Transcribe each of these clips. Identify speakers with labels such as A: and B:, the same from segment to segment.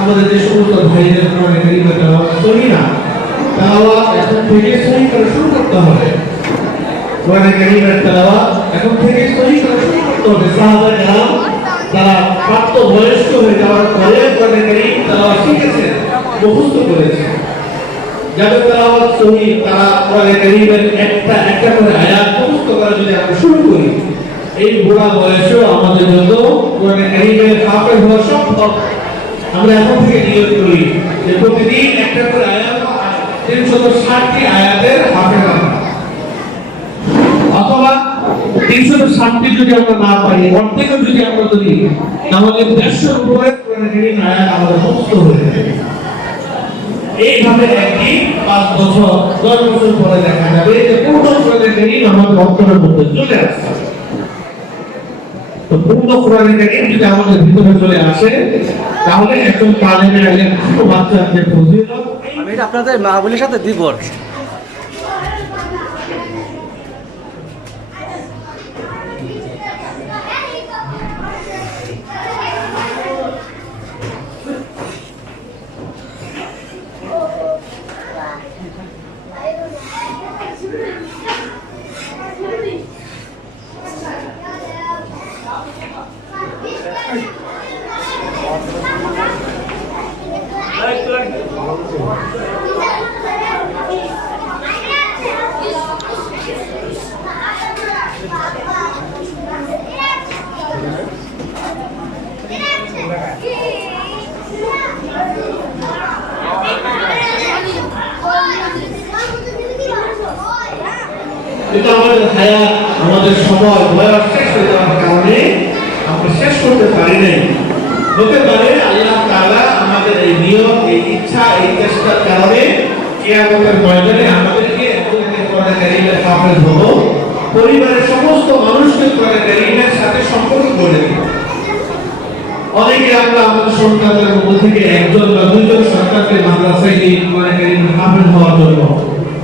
A: আমাদের যে সমস্ত ভাইদের কারীমের তেলাওয়াত সহি না। তেলাওয়াত এখন থেকে সহি করা শুরু করতে হবে। কোরআন কারীমের তেলাওয়াত এখন থেকে সহি করা শুরু করতে হবে। সাহাবা কেরাম তারা প্রাপ্ত বয়স্ক হয়ে যাওয়ার পরে কোরআন কারীম মুখস্থ যাদের সহি, তারা কোরআন একটা একটা করে আয়াত মুখস্থ করা যদি আমরা শুরু করি, এই বুড়া বয়সেও আমাদের জন্য কোরআন কারীমের হওয়া সম্ভব। আমরা এখন থেকে নিয়োগ করি যে প্রতিদিন একটা করে আয়াত তিনশত ষাটটি আয়াতের আমরা অথবা তিনশত ষাটটি যদি আমরা না অর্ধেকও যদি আমরা ধরি তাহলে উপরে আয়াত আমাদের মুক্ত হয়ে যাবে এইভাবে একদিন পাঁচ বছর, দশ বছর পরে দেখা যাবে যে পূর্ণ কোরআন কারীম আমাদের অন্তরের মধ্যে চলে আসছে। পূর্ণ কোরআন কারীম যদি আমাদের ভিতরে চলে আসে, তাহলে একজন তালেবে আলেম ছোট বাচ্চার যে ফজিলত
B: আমি এটা আপনাদের মাহবুলের সাথে দিব কি।
A: কিন্তু আমাদের হায়াত আমাদের সময়। বয়স শেষ হয়ে যাওয়ার কারণে আমরা শেষ করতে পারি নাই। হতে পারে আল্লাহ তাআলা আমাদের এই নিয়ম, এই ইচ্ছা, এই চেষ্টার কারণে কিয়ামতের ময়দানে আমাদেরকে পরিবারের সমস্ত মানুষকে কোরআন সাথে সম্পর্ক করে দিব। অনেকে আমরা আমাদের সন্তানদের মধ্যে থেকে একজন বা দুইজন সন্তানকে মাদ্রাসায় নিয়ে কোরআন হাফেজ হওয়ার জন্য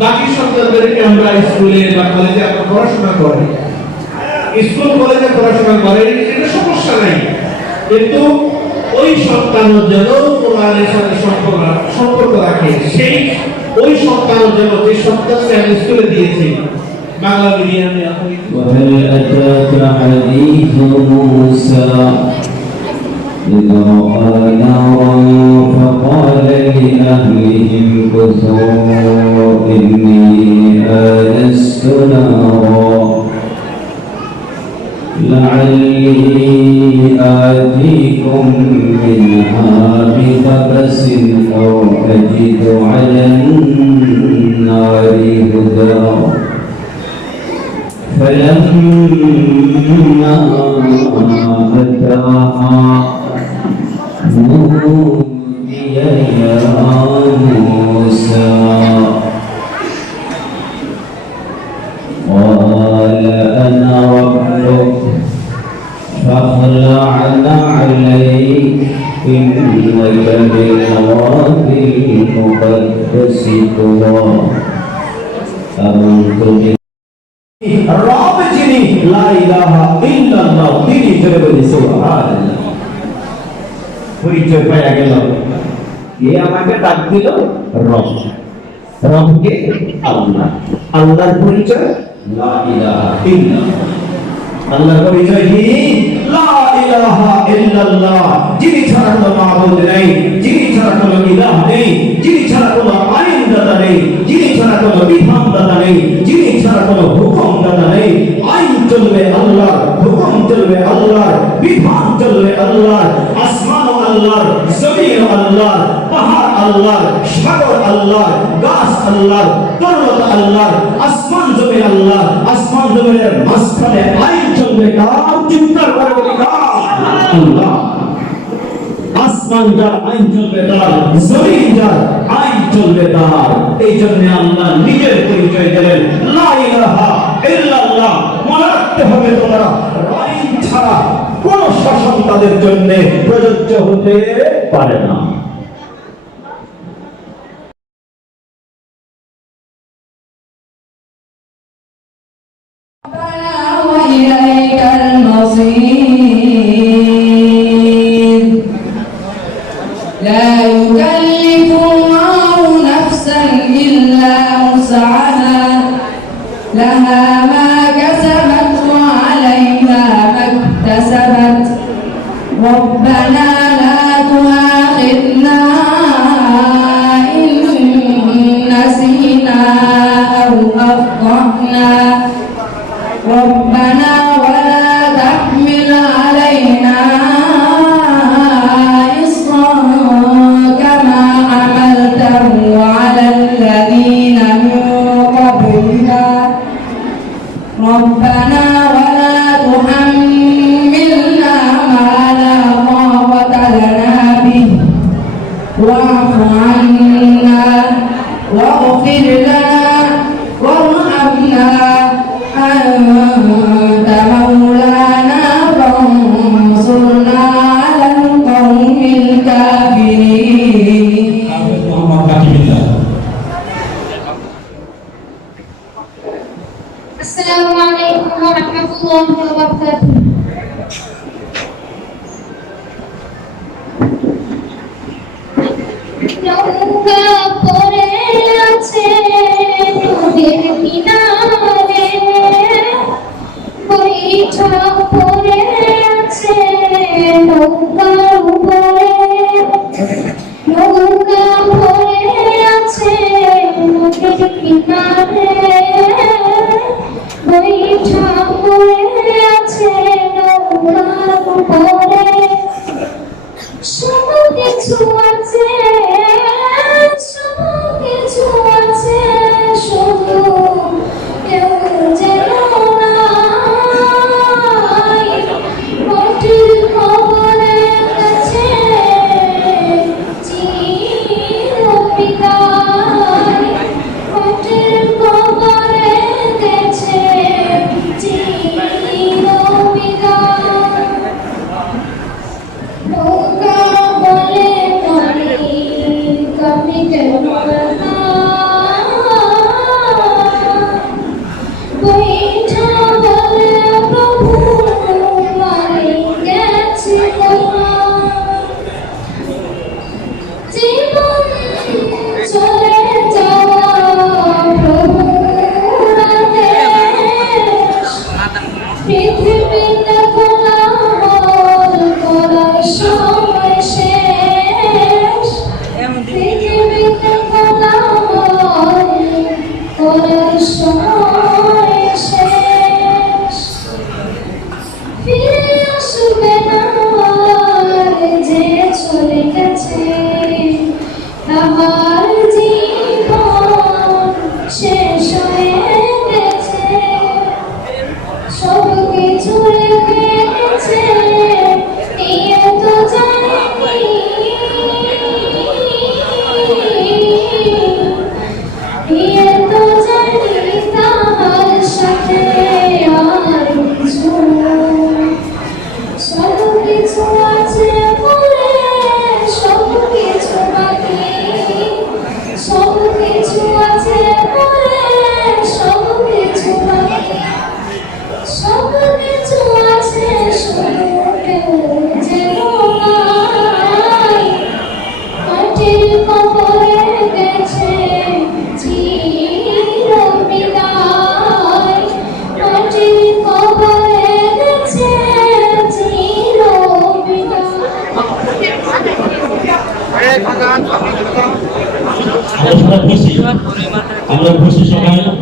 A: বাকি সন্তানদেরকে আমরা স্কুলে বা কলেজে আমরা পড়াশোনা করি স্কুল কলেজে পড়াশোনা করে এটা সমস্যা নাই কিন্তু ওই সন্তানের যেন কোরআনের সাথে সম্পর্ক সম্পর্ক রাখে সেই ওই সন্তানের জন্য যে সন্তানকে আমি স্কুলে দিয়েছি বাংলা মিডিয়ামে এখন
C: وهل أتاك حديث موسى إذ رأى نارا فقال لأهلهم كثوا إني آنست نارا. لعلي آتيكم منها بقبس أو أجد على النار هدى. فلما أتاها فاذكروا بي موسى قال أنا ربك فاخلعنا عليك إنك بالوادي المقدس طوى أمنت رب
D: جني لا إله إلا الله ديني تربني سبحان الله পরিচয় পাওয়া গেল। কে আমাকে ডাক দিল? রব। রবকে আল্লাহ। আল্লাহর পরিচয়? আল্লাহর পরিচয় কি? যিনি ছাড়া কোনো মাবুদ নেই, যিনি ছাড়া কোনো ইলাহ নেই, যিনি ছাড়া কোনো আইন দাতা নেই, যিনি ছাড়া কোনো বিধান দাতা নেই, যিনি ছাড়া কোনো হুকুম দাতা নেই। আইন চলবে আল্লাহ হুকুম চলবে আল্লাহ বিধান চলবে আল্লাহ আল্লাহ, পাহাড় আল্লাহ, সাগর আল্লাহ, গাছ আল্লাহ, পর্বত আল্লাহ, আসমান জমির আল্লাহ, আসমান জমির মাঝখানে আইন চলবে কাম চিন্তা করবে আল্লাহ। নিজের পরিচয় কোন শাসন তাদের জন্য প্রযোজ্য হতে পারে না
E: لا يكلف الله نفسا إلا وسعها لها ما كسبت وعليها ما اكتسبت. ربنا
F: chamar o povo.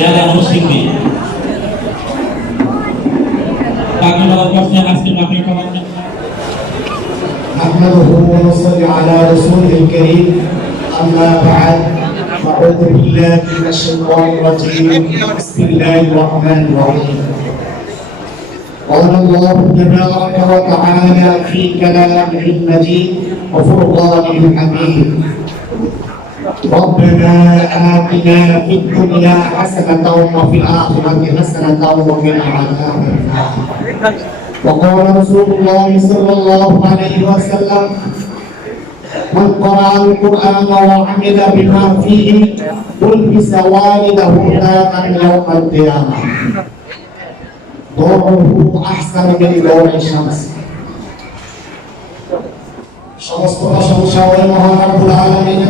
F: জেলা মুসলিমী বাকি প্রশ্ন আজকে আপনি কমেন্ট
G: نحمده ونصلي على رسوله الكريم أما بعد أعوذ بالله من الشيطان الرجيم بسم الله الرحمن الرحيم قال الله تبارك وتعالى في كلامه المجيد وفرقانه الحميد ربنا آتنا في الدنيا حسنة وفي الآخرة حسنة وقنا عذاب النار وقال رسول الله صلى الله عليه وسلم من قرأ القرآن وعمل بما فيه ألبس والده نارا يوم القيامة ضوءه أحسن من ضوء الشمس সমস্ত প্রশংসা ওই মহান রব্বুল আলামিনের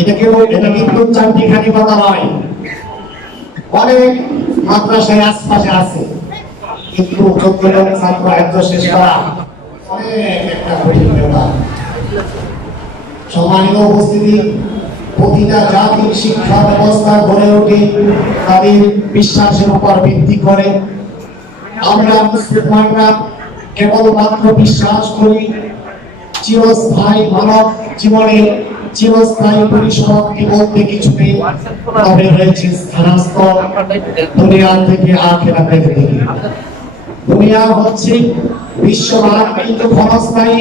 G: এটা কেউ এটা কিন্তু চারটি খানি কথা নয়। অনেক মাদ্রাসায় আশপাশে আছে। কিন্তু চোদ্দ ছাত্র হেফজ শেষ করা অনেক একটা কঠিন ব্যাপার। সম্মানিত উপস্থিতি, প্রতিটা জাতির শিক্ষা ব্যবস্থা গড়ে ওঠে, তাদের বিশ্বাসের উপর ভিত্তি করে। আমরা মুসলমানরা কেবলমাত্র বিশ্বাস করি, চিরস্থায়ী মানব জীবনে চিরস্থায়ী পরিসমাপ্তি বলতে কিছু নেই তবে রয়েছে স্থানান্তর দুনিয়া থেকে আখেরাতের দিকে দুনিয়া হচ্ছে কিন্তু ক্ষণস্থায়ী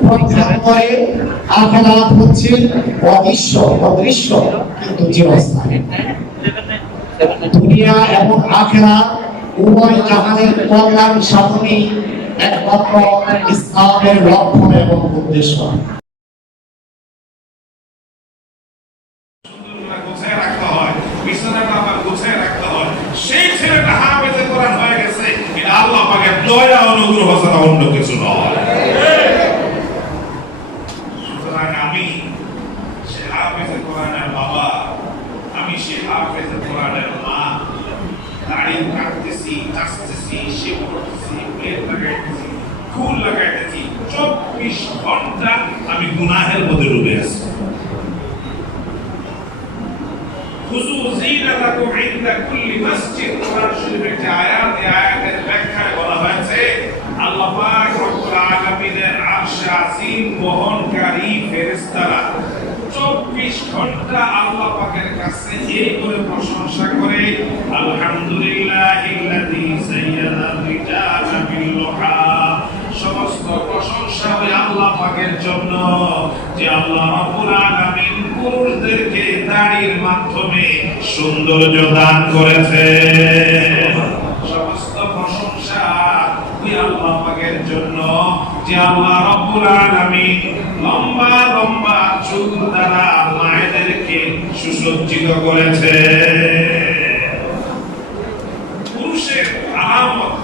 G: প্রজ্ঞান করে হচ্ছে অদৃশ্য অদৃশ্য কিন্তু দুনিয়া এবং আখেরাত উভয় জাহানের কল্যাণ সাধনই একমাত্র ইসলামের লক্ষণ এবং উদ্দেশ্য
H: গুছিয়ে রাখতে হয় বিছানাটা আবার গুছিয়ে রাখতে হয় সেই ছেলেটা হাফেজে কোরআন হয়ে গেছে এটা আল্লাহ পাকের দয়া অনুগ্রহ ছাড়া অন্য কিছু নয়। আমি চব্বিশ ঘণ্টা আমি গুনাহের মধ্যে ডুবে আছি। খুজু জিনাতাকুম ইনদা কুল্লি মসজিদ, কোরআন শরীফের যে আয়াত হয়েছে আল্লাহ পাক রব্বুল আলামিনের আরশ আজিম বহনকারী ফেরেশতারা। 24 ঘণ্টা কাছে সমস্ত প্রশংসা আল্লাহ জন্য যে পুরুষদেরকে দাড়ির মাধ্যমে সৌন্দর্য দান করেছে সমস্ত প্রশংসা ওই আল্লাহ জন্য যে আল্লাহ রব্বুল আলামিন লম্বা লম্বা চুল দ্বারা মায়েদেরকে সুসজ্জিত করেছে পুরুষের আলামত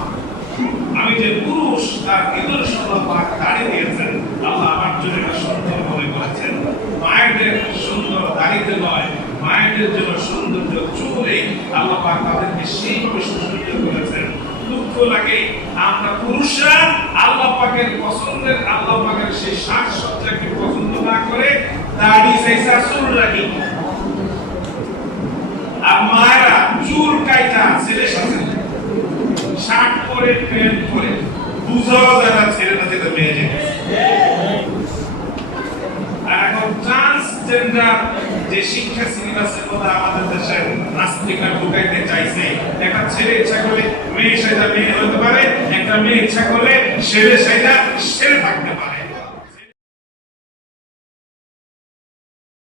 H: আমি যে পুরুষ তার নিদর্শন পাক দাঁড়িয়ে দিয়েছেন আল্লাহ আমার জন্য এটা সুন্দর মনে করেছেন মায়েদের সুন্দর দাড়িতে নয় মায়েদের জন্য সৌন্দর্য চুলে আল্লাহ পাক তাদেরকে সেইভাবে সুসজ্জিত করেছেন দুঃখ লাগে আমরা পুরুষরা আল্লাহ পাকের পছন্দের আল্লাহ পাকের সেই সাজসজ্জাকে পছন্দ না করে দাড়ি সেই শাশুর রাখি আর মায়েরা চুল কাইটা ছেলে সাথে শার্ট পরে, প্যান্ট পরে। বুঝাও যারা ছেলেটা যেটা মেয়ে যে। আর এখন ট্রান্সজেন্ডার যে শিক্ষা সিলেবাসের মধ্যে আমাদের দেশে নাস্তিকরা ঢুকাইতে চাইছে, একটা ছেলে ইচ্ছা করলে মেয়ে সেটা মেয়ে হতে পারে, একটা মেয়ে ইচ্ছা করলে ছেলে সেটা ছেলে থাকতে